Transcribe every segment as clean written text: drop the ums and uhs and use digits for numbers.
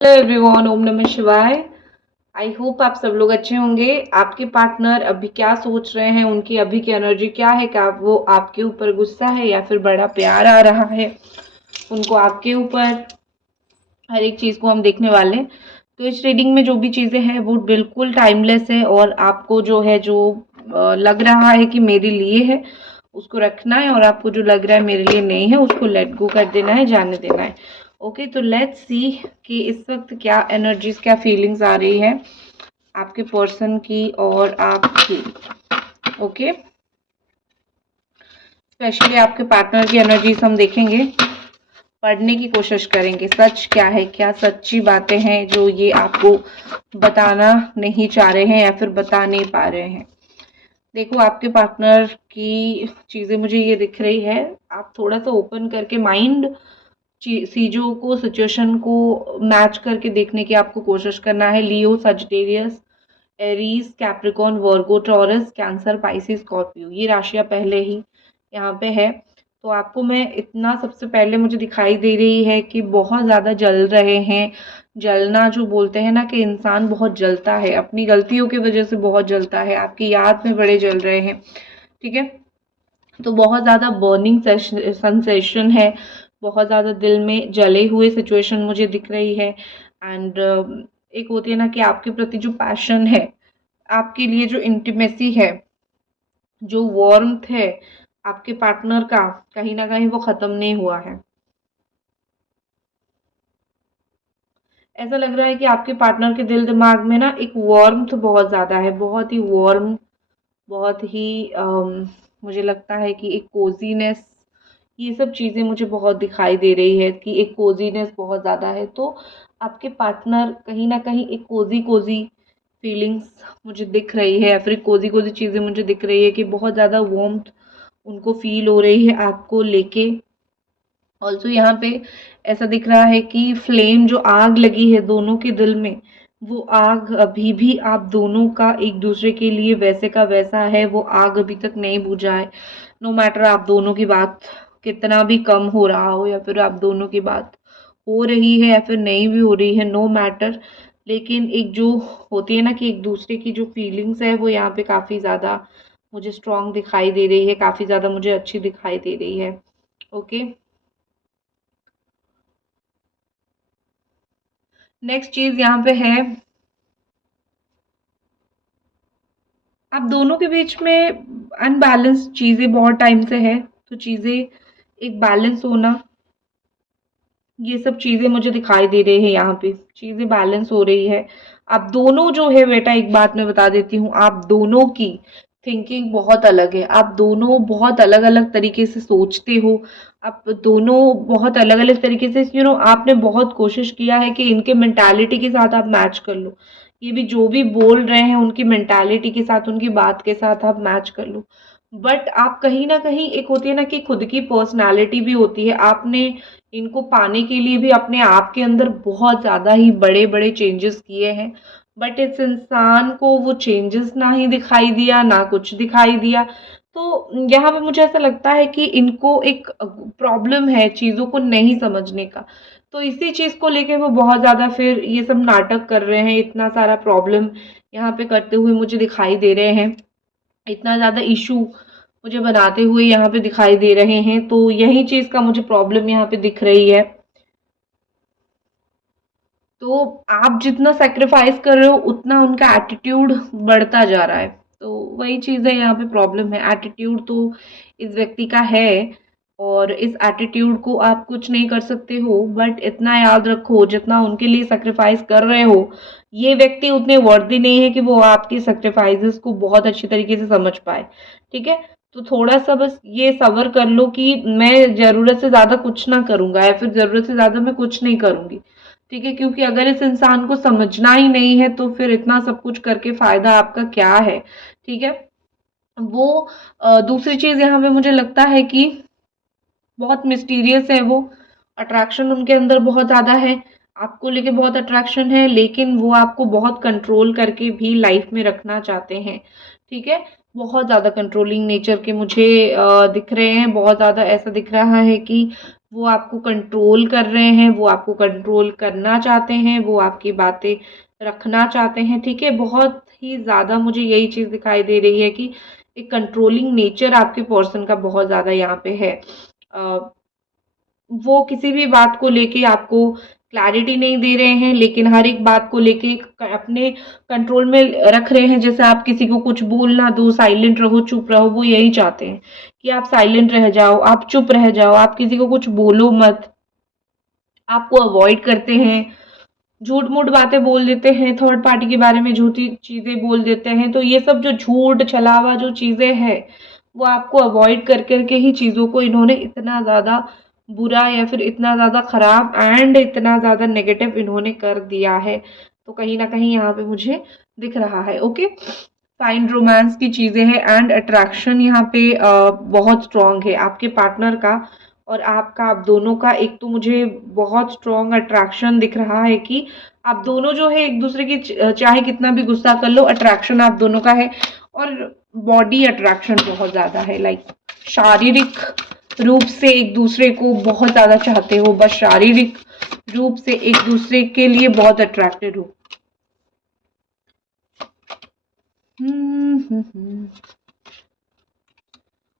Hello everyone, ओम नमः शिवाय। I hope आप सब लोग अच्छे होंगे। आपके पार्टनर अभी क्या सोच रहे हैं, उनकी अभी की एनर्जी क्या है, क्या वो आपके ऊपर गुस्सा है या फिर बड़ा प्यार आ रहा है उनको आपके ऊपर, हर एक चीज़ को हम देखने वाले हैं। तो इस रीडिंग में जो भी चीज़ें हैं वो बिल्कुल टाइमलेस है और आपको जो है जो लग रहा है कि मेरे लिए है उसको रखना है, और आपको जो लग रहा है मेरे लिए नहीं है उसको लेट गो कर देना है, जाने देना है। ओके, तो लेट्स सी कि इस वक्त क्या एनर्जीज, क्या फीलिंग्स आ रही है आपके पर्सन की और आपकी। ओके, स्पेशली आपके पार्टनर की एनर्जीज हम देखेंगे, पढ़ने की कोशिश करेंगे सच क्या है, क्या सच्ची बातें हैं जो ये आपको बताना नहीं चाह रहे हैं या फिर बता नहीं पा रहे हैं। देखो, आपके पार्टनर की चीज़ें मुझे ये दिख रही है, आप थोड़ा सा ओपन करके माइंड चीज़ों को, सिचुएशन को मैच करके देखने की आपको कोशिश करना है। लियो, सजिटेरियस, एरीज, कैप्रिकॉर्न, वर्गो, टॉरस, कैंसर, पाइसिस, स्कॉर्पियो, ये राशियां पहले ही यहाँ पे है। तो आपको मैं इतना सबसे पहले मुझे दिखाई दे रही है कि बहुत ज़्यादा जल रहे हैं। जलना जो बोलते हैं ना कि इंसान बहुत जलता है, अपनी गलतियों की वजह से बहुत जलता है, आपकी याद में बड़े जल रहे हैं। ठीक है, तो बहुत ज़्यादा बर्निंग सेंसेशन है, बहुत ज़्यादा दिल में जले हुए सिचुएशन मुझे दिख रही है। एंड एक होती है ना कि आपके प्रति जो पैशन है, आपके लिए जो इंटीमेसी है, जो वार्मथ है आपके पार्टनर का, कहीं ना कहीं वो ख़त्म नहीं हुआ है। ऐसा लग रहा है कि आपके पार्टनर के दिल दिमाग में ना एक वार्मथ बहुत ज़्यादा है, बहुत ही वार्म, बहुत ही मुझे लगता है कि एक कोजीनेस, ये सब चीज़ें मुझे बहुत दिखाई दे रही है कि एक कोजीनेस बहुत ज़्यादा है। तो आपके पार्टनर कहीं ना कहीं एक कोजी कोजी फीलिंग्स मुझे दिख रही है, या फिर कोजी कोजी चीज़ें मुझे दिख रही है कि बहुत ज़्यादा वार्मथ उनको फील हो रही है आपको लेके। ऑल्सो यहाँ पे ऐसा दिख रहा है कि फ्लेम, जो आग लगी है दोनों के दिल में, वो आग अभी भी आप दोनों का एक दूसरे के लिए वैसे का वैसा है, वो आग अभी तक नहीं बुझा है। नो मैटर आप दोनों की बात कितना भी कम हो रहा हो, या फिर आप दोनों की बात हो रही है या फिर नहीं भी हो रही है, नो मैटर, लेकिन एक जो होती है ना कि एक दूसरे की जो फीलिंग्स है वो यहाँ पे काफ़ी ज़्यादा मुझे स्ट्रांग दिखाई दे रही है, काफ़ी ज़्यादा मुझे अच्छी दिखाई दे रही है। ओके, नेक्स्ट चीज यहाँ पे है, आप दोनों के बीच में अनबैलेंस चीजें बहुत टाइम से है, तो चीजें एक बैलेंस होना, ये सब चीजें मुझे दिखाई दे रही है। यहाँ पे चीजें बैलेंस हो रही है। आप दोनों जो है बेटा, एक बात मैं बता देती हूँ, आप दोनों की थिंकिंग बहुत अलग है, आप दोनों बहुत अलग अलग तरीके से सोचते हो, आप दोनों बहुत अलग अलग तरीके से आपने बहुत कोशिश किया है कि इनके मेंटालिटी के साथ आप मैच कर लो, ये भी जो भी बोल रहे हैं उनकी मेंटालिटी के साथ, उनकी बात के साथ आप मैच कर लो। बट आप कहीं ना कहीं, एक होती है ना कि खुद की पर्सनालिटी भी होती है, आपने इनको पाने के लिए भी अपने आप के अंदर बहुत ज़्यादा ही बड़े बड़े चेंजेस किए हैं। बट इस इंसान को वो चेंजेस ना ही दिखाई दिया, ना कुछ दिखाई दिया। तो यहाँ पे मुझे ऐसा लगता है कि इनको एक प्रॉब्लम है चीज़ों को नहीं समझने का, तो इसी चीज़ को लेके वो बहुत ज़्यादा फिर ये सब नाटक कर रहे हैं, इतना सारा प्रॉब्लम यहाँ पे करते हुए मुझे दिखाई दे रहे हैं, इतना ज़्यादा इशू मुझे बनाते हुए यहाँ पे दिखाई दे रहे हैं। तो यही चीज़ का मुझे प्रॉब्लम यहाँ पे दिख रही है। तो आप जितना सेक्रीफाइस कर रहे हो उतना उनका एटीट्यूड बढ़ता जा रहा है। तो वही चीज़ है, यहाँ पे प्रॉब्लम है, एटीट्यूड तो इस व्यक्ति का है, और इस एटीट्यूड को आप कुछ नहीं कर सकते हो। बट इतना याद रखो, जितना उनके लिए सेक्रीफाइस कर रहे हो, ये व्यक्ति उतने वर्दी नहीं है कि वो आपकी सेक्रीफाइसेस को बहुत अच्छी तरीके से समझ पाए। ठीक है, तो थोड़ा सा बस ये सब्र कर लो कि मैं ज़रूरत से ज़्यादा कुछ ना करूँगा, या फिर ज़रूरत से ज़्यादा मैं कुछ नहीं करूँगी। ठीक है, क्योंकि अगर इस इंसान को समझना ही नहीं है तो फिर इतना सब कुछ करके फायदा आपका क्या है। ठीक है, वो दूसरी चीज यहाँ पे मुझे लगता है कि बहुत मिस्टीरियस है वो, अट्रैक्शन उनके अंदर बहुत ज़्यादा है, आपको लेके बहुत अट्रैक्शन है, लेकिन वो आपको बहुत कंट्रोल करके भी लाइफ में रखना चाहते हैं। ठीक है, बहुत ज़्यादा कंट्रोलिंग नेचर के मुझे दिख रहे हैं, बहुत ज़्यादा ऐसा दिख रहा है कि वो आपको कंट्रोल कर रहे हैं, वो आपको कंट्रोल करना चाहते हैं, वो आपकी बातें रखना चाहते हैं, ठीक है। बहुत ही ज़्यादा मुझे यही चीज़ दिखाई दे रही है कि एक कंट्रोलिंग नेचर आपके पर्सन का बहुत ज़्यादा यहाँ पे है। वो किसी भी बात को लेके आपको क्लैरिटी नहीं दे रहे हैं, लेकिन हर एक बात को लेके अपने कंट्रोल में रख रहे हैं। जैसे आप किसी को कुछ बोल ना दो, साइलेंट रहो, चुप रहो, वो यही चाहते हैं कि आप साइलेंट रह जाओ, आप चुप रह जाओ, आप किसी को कुछ बोलो मत, आपको अवॉइड करते हैं, झूठ-मूठ बातें बोल देते हैं, थर्ड पार्टी के बारे में झूठी चीज़ें बोल देते हैं। तो ये सब जो झूठ, छलावा जो चीज़ें हैं, वो आपको अवॉइड कर के ही चीज़ों को इन्होंने इतना ज़्यादा बुरा या फिर इतना ज़्यादा खराब एंड इतना ज़्यादा नेगेटिव इन्होंने कर दिया है। तो कहीं न कहीं यहाँ पे मुझे दिख रहा है, ओके। फाइन रोमांस की चीज़ें हैं एंड अट्रैक्शन यहाँ पे बहुत स्ट्रॉन्ग है आपके पार्टनर का और आपका, आप दोनों का। एक तो मुझे बहुत स्ट्रॉन्ग अट्रैक्शन दिख रहा है कि आप दोनों जो है एक दूसरे की चाहे कितना भी गुस्सा कर लो, अट्रैक्शन आप दोनों का है। और बॉडी अट्रैक्शन बहुत ज़्यादा है, लाइक शारीरिक रूप से एक दूसरे को बहुत ज़्यादा चाहते हो, बस शारीरिक रूप से एक दूसरे के लिए बहुत अट्रैक्टेड हो।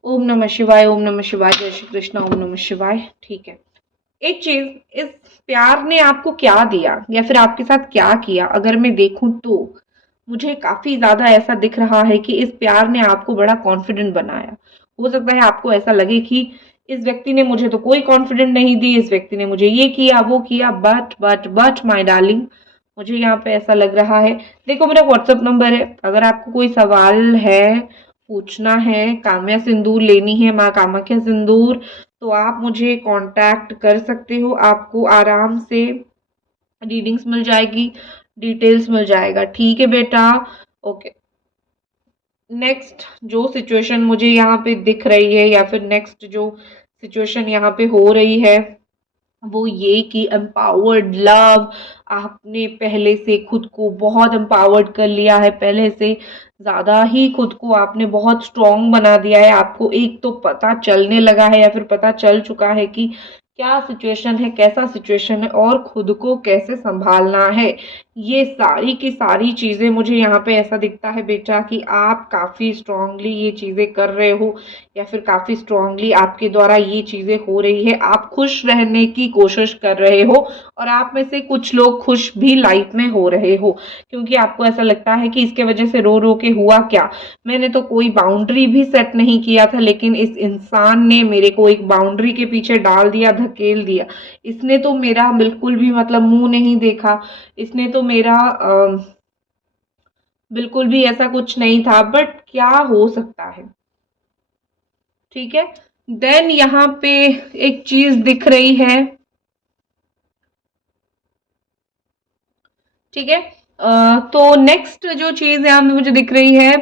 ओम नमः शिवाय, ओम नमः शिवाय, जय श्री कृष्ण, ओम नमः शिवाय। ठीक है, एक चीज, इस प्यार ने आपको क्या दिया या फिर आपके साथ क्या किया, अगर मैं देखूं तो मुझे काफी ज्यादा ऐसा दिख रहा है कि इस प्यार ने आपको बड़ा कॉन्फिडेंट बनाया। हो सकता है आपको ऐसा लगे कि इस व्यक्ति ने मुझे तो कोई कॉन्फिडेंट नहीं दी, इस व्यक्ति ने मुझे ये किया वो किया, बट माय डार्लिंग, मुझे यहाँ पे ऐसा लग रहा है। देखो, मेरा व्हाट्सएप नंबर है, अगर आपको कोई सवाल है, पूछना है, काम्या सिंदूर लेनी है, माँ कामाख्या सिंदूर, तो आप मुझे कांटेक्ट कर सकते हो। आपको आराम से रीडिंग्स मिल जाएगी, डिटेल्स मिल जाएगा, ठीक है बेटा। ओके, नेक्स्ट जो सिचुएशन मुझे यहाँ पे दिख रही है या फिर नेक्स्ट जो सिचुएशन यहाँ पे हो रही है वो ये कि एम्पावर्ड लव, आपने पहले से खुद को बहुत एम्पावर्ड कर लिया है, पहले से ज़्यादा ही खुद को आपने बहुत स्ट्रॉन्ग बना दिया है। आपको एक तो पता चलने लगा है या फिर पता चल चुका है कि क्या सिचुएशन है, कैसा सिचुएशन है और खुद को कैसे संभालना है। ये सारी की सारी चीज़ें मुझे यहाँ पे ऐसा दिखता है बेटा कि आप काफ़ी स्ट्रांगली ये चीज़ें कर रहे हो या फिर काफ़ी स्ट्रांगली आपके द्वारा ये चीज़ें हो रही है। आप खुश रहने की कोशिश कर रहे हो और आप में से कुछ लोग खुश भी लाइफ में हो रहे हो, क्योंकि आपको ऐसा लगता है कि इसके वजह से रो रो के हुआ क्या, मैंने तो कोई बाउंड्री भी सेट नहीं किया था, लेकिन इस इंसान ने मेरे को एक बाउंड्री के पीछे डाल दिया, धकेल दिया। इसने तो मेरा बिल्कुल भी मतलब मुंह नहीं देखा, इसने तो मेरा बिल्कुल भी ऐसा कुछ नहीं था, बट क्या हो सकता है, ठीक है। देन यहाँ पे एक चीज दिख रही है, ठीक है। तो नेक्स्ट जो चीज यहाँ पे मुझे दिख रही है,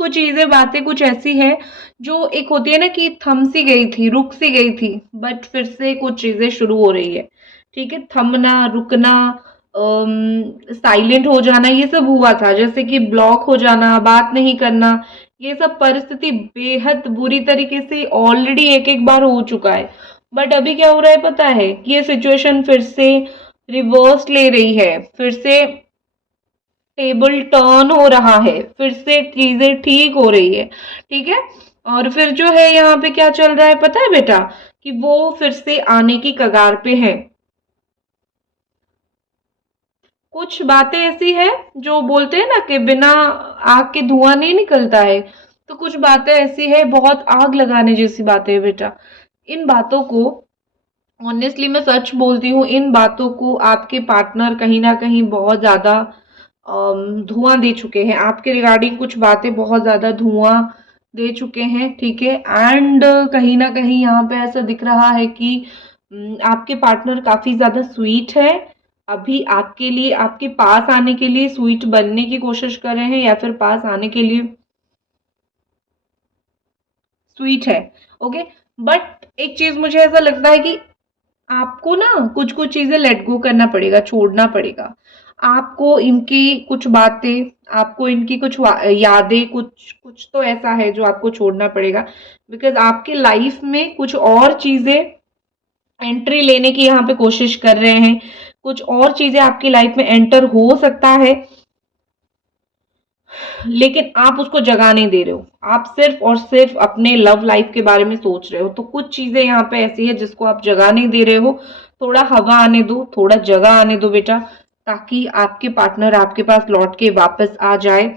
कुछ चीजें बातें कुछ ऐसी है जो एक होती है ना कि थम सी गई थी, रुक सी गई थी, बट फिर से कुछ चीजें शुरू हो रही है, ठीक है। थमना, रुकना, साइलेंट हो जाना, ये सब हुआ था, जैसे कि ब्लॉक हो जाना, बात नहीं करना, ये सब परिस्थिति बेहद बुरी तरीके से ऑलरेडी एक एक बार हो चुका है। बट अभी क्या हो रहा है पता है, कि ये सिचुएशन फिर से रिवर्स ले रही है, फिर से टेबल टर्न हो रहा है, फिर से चीजें ठीक हो रही है, ठीक है। और फिर जो है यहाँ पे क्या चल रहा है पता है बेटा, कि वो फिर से आने की कगार पे है। कुछ बातें ऐसी है जो बोलते हैं ना कि बिना आग के धुआं नहीं निकलता है, तो कुछ बातें ऐसी है बहुत आग लगाने जैसी बातें है बेटा। इन बातों को, ऑनेस्टली मैं सच बोलती हूँ, इन बातों को आपके पार्टनर कहीं ना कहीं बहुत ज्यादा धुआं दे चुके हैं, आपके रिगार्डिंग कुछ बातें बहुत ज्यादा धुआं दे चुके हैं, ठीक है। एंड कहीं ना कहीं यहाँ पे ऐसा दिख रहा है कि आपके पार्टनर काफी ज्यादा स्वीट है, अभी आपके लिए, आपके पास आने के लिए स्वीट बनने की कोशिश कर रहे हैं या फिर पास आने के लिए स्वीट है, ओके। बट एक चीज मुझे ऐसा लगता है कि आपको ना कुछ कुछ चीजें लेट गो करना पड़ेगा, छोड़ना पड़ेगा। आपको इनकी कुछ बातें, आपको इनकी कुछ यादें, कुछ कुछ तो ऐसा है जो आपको छोड़ना पड़ेगा, बिकॉज आपकी लाइफ में कुछ और चीजें एंट्री लेने की यहाँ पे कोशिश कर रहे हैं, कुछ और चीजें आपकी लाइफ में एंटर हो सकता है, लेकिन आप उसको जगह नहीं दे रहे हो, आप सिर्फ और सिर्फ अपने लव लाइफ के बारे में सोच रहे हो। तो कुछ चीजें यहाँ पे ऐसी है जिसको आप जगह नहीं दे रहे हो। थोड़ा हवा आने दो, थोड़ा जगह आने दो बेटा, ताकि आपके पार्टनर आपके पास लौट के वापस आ जाए।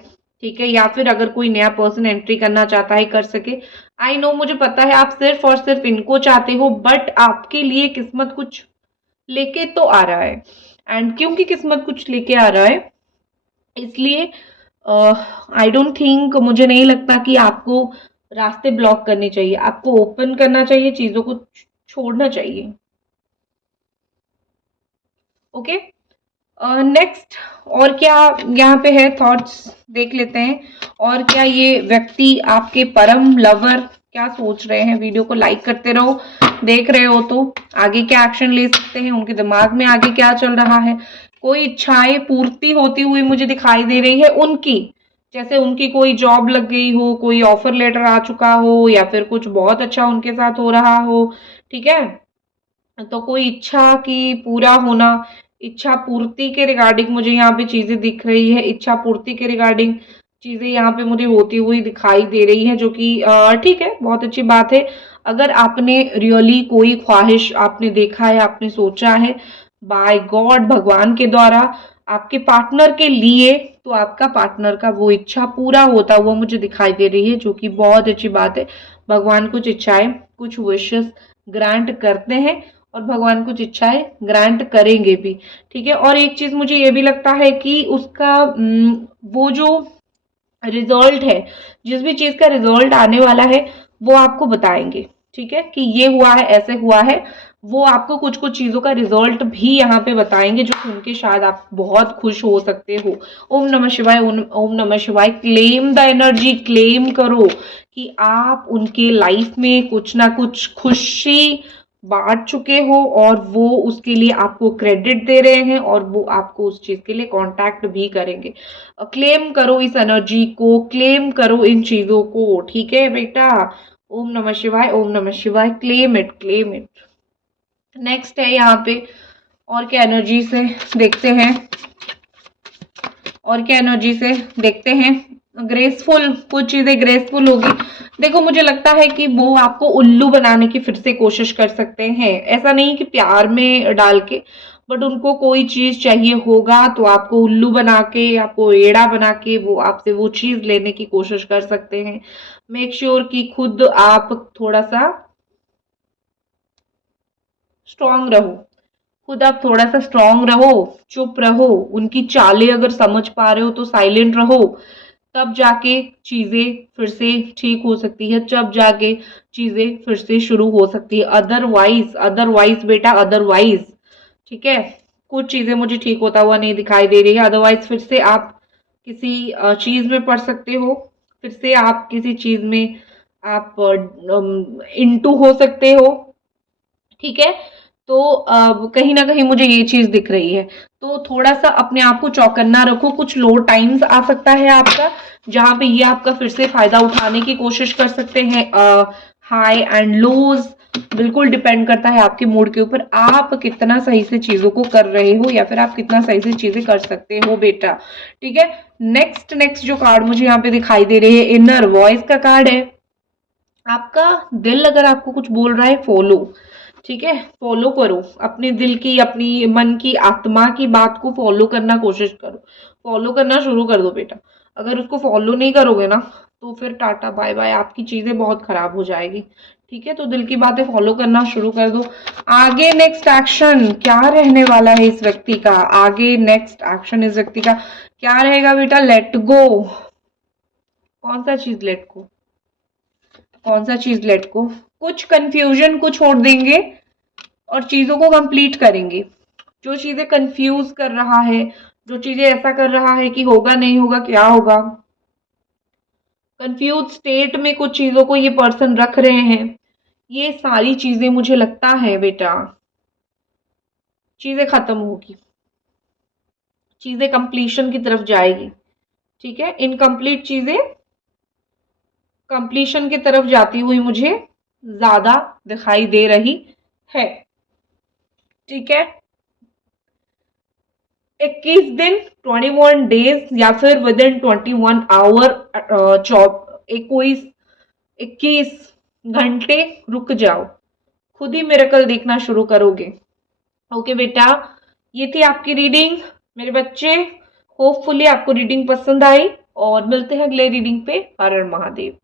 ठीक है, या फिर अगर कोई नया पर्सन एंट्री करना चाहता है कर सके। आई नो, मुझे पता है आप सिर्फ और सिर्फ इनको चाहते हो, बट आपके लिए किस्मत कुछ लेके तो आ रहा है। एंड क्योंकि किस्मत कुछ लेके आ रहा है, इसलिए आई डोंट थिंक, मुझे नहीं लगता कि आपको रास्ते ब्लॉक करने चाहिए, आपको ओपन करना चाहिए, चीजों को छोड़ना चाहिए। ओके, नेक्स्ट और क्या यहाँ पे है, थॉट्स देख लेते हैं। और क्या ये व्यक्ति आपके परम लवर क्या सोच रहे हैं? वीडियो को लाइक करते रहो, देख रहे हो तो आगे क्या एक्शन ले सकते हैं, उनके दिमाग में आगे क्या चल रहा है। कोई इच्छाएं पूर्ति होती हुई मुझे दिखाई दे रही है उनकी, जैसे उनकी कोई जॉब लग गई हो, कोई ऑफर लेटर आ चुका हो, या फिर कुछ बहुत अच्छा उनके साथ हो रहा हो। ठीक है, तो कोई इच्छा की पूरा होना, इच्छा पूर्ति के रिगार्डिंग मुझे यहाँ पे चीजें दिख रही है, इच्छा पूर्ति के रिगार्डिंग चीजें यहाँ पे मुझे होती हुई दिखाई दे रही है, जो कि ठीक है, बहुत अच्छी बात है। अगर आपने रियली कोई ख्वाहिश आपने देखा है, आपने सोचा है बाय गॉड, भगवान के द्वारा आपके पार्टनर के लिए, तो आपका पार्टनर का वो इच्छा पूरा होता हुआ मुझे दिखाई दे रही है, जो कि बहुत अच्छी बात है। भगवान कुछ इच्छाएं, कुछ विशेस ग्रांट करते हैं, और भगवान कुछ इच्छाएं ग्रांट करेंगे भी। ठीक है, और एक चीज मुझे ये भी लगता है कि उसका वो जो रिजल्ट है, जिस भी चीज का रिजल्ट आने वाला है, वो आपको बताएंगे। ठीक है, कि ये हुआ है, ऐसे हुआ है, वो आपको कुछ कुछ चीजों का रिजल्ट भी यहाँ पे बताएंगे, जो सुन के शायद आप बहुत खुश हो सकते हो। ओम नमः शिवाय, ओम नमः शिवाय। क्लेम द एनर्जी, क्लेम करो कि आप उनके लाइफ में कुछ ना कुछ खुशी बांट चुके हो, और वो उसके लिए आपको क्रेडिट दे रहे हैं, और वो आपको उस चीज के लिए कांटेक्ट भी करेंगे। क्लेम करो इस एनर्जी को, क्लेम करो इन चीजों को। ठीक है बेटा, ओम नमः शिवाय, ओम नमः शिवाय। Claim it, claim it. Next है यहाँ पे, और क्या एनर्जी से देखते हैं, और क्या एनर्जी से देखते हैं। ग्रेसफुल, कुछ चीजें ग्रेसफुल होगी। देखो, मुझे लगता है कि वो आपको उल्लू बनाने की फिर से कोशिश कर सकते हैं, ऐसा नहीं कि प्यार में डाल के, बट उनको कोई चीज चाहिए होगा तो आपको उल्लू बना के, आपको एड़ा बना के वो आपसे वो चीज लेने की कोशिश कर सकते हैं। मेक श्योर कि खुद आप थोड़ा सा स्ट्रांग रहो, खुद आप थोड़ा सा स्ट्रांग रहो, चुप रहो, उनकी चालें अगर समझ पा रहे हो तो साइलेंट रहो, तब जाके चीजें फिर से ठीक हो सकती है, तब जाके चीजें फिर से शुरू हो सकती है। अदरवाइज, अदरवाइज बेटा, अदरवाइज, ठीक है, कुछ चीजें मुझे ठीक होता हुआ नहीं दिखाई दे रही है। अदरवाइज फिर से आप किसी चीज में पढ़ सकते हो, फिर से आप किसी चीज में आप इंटू हो सकते हो। ठीक है, तो कहीं ना कहीं मुझे ये चीज दिख रही है। तो थोड़ा सा अपने आप को चौकन्ना रखो, कुछ लो टाइम्स आ सकता है आपका, जहां पे ये आपका फिर से फायदा उठाने की कोशिश कर सकते हैं। हाई एंड लोज बिल्कुल डिपेंड करता है आपके मूड के ऊपर, आप कितना सही से चीजों को कर रहे हो, या फिर आप कितना सही से चीजें कर सकते हो बेटा। ठीक है, नेक्स्ट नेक्स्ट जो कार्ड मुझे यहाँ पे दिखाई दे रही है, इनर वॉइस का कार्ड है। आपका दिल अगर आपको कुछ बोल रहा है, फॉलो। ठीक है, फॉलो करो अपने दिल की, अपनी मन की, आत्मा की बात को फॉलो करना कोशिश करो, फॉलो करना शुरू कर दो बेटा। अगर उसको फॉलो नहीं करोगे ना, तो फिर टाटा बाय बाय, आपकी चीजें बहुत खराब हो जाएगी। ठीक है, तो दिल की बातें फॉलो करना शुरू कर दो। आगे नेक्स्ट एक्शन क्या रहने वाला है इस व्यक्ति का? आगे नेक्स्ट एक्शन इस व्यक्ति का क्या रहेगा बेटा? Let go. कौन सा चीज लेट गो? कौन सा चीज लेट गो? कुछ कंफ्यूजन को छोड़ देंगे और चीजों को कंप्लीट करेंगे। जो चीजें कंफ्यूज कर रहा है, जो चीजें ऐसा कर रहा है कि होगा नहीं होगा, क्या होगा, कंफ्यूज स्टेट में कुछ चीजों को ये पर्सन रख रहे हैं, ये सारी चीजें मुझे लगता है बेटा चीजें खत्म होगी, चीजें कंप्लीशन की तरफ जाएगी। ठीक है, इनकम्प्लीट चीजें कंप्लीशन की तरफ जाती हुई मुझे ज्यादा दिखाई दे रही है। ठीक है, 21 दिन 21 डेज या फिर विद इन 21 आवर, 21 घंटे रुक जाओ, खुद ही मिरेकल देखना शुरू करोगे। ओके बेटा, ये थी आपकी रीडिंग मेरे बच्चे। होपफुली आपको रीडिंग पसंद आई और मिलते हैं अगले रीडिंग पे। हर हर महादेव।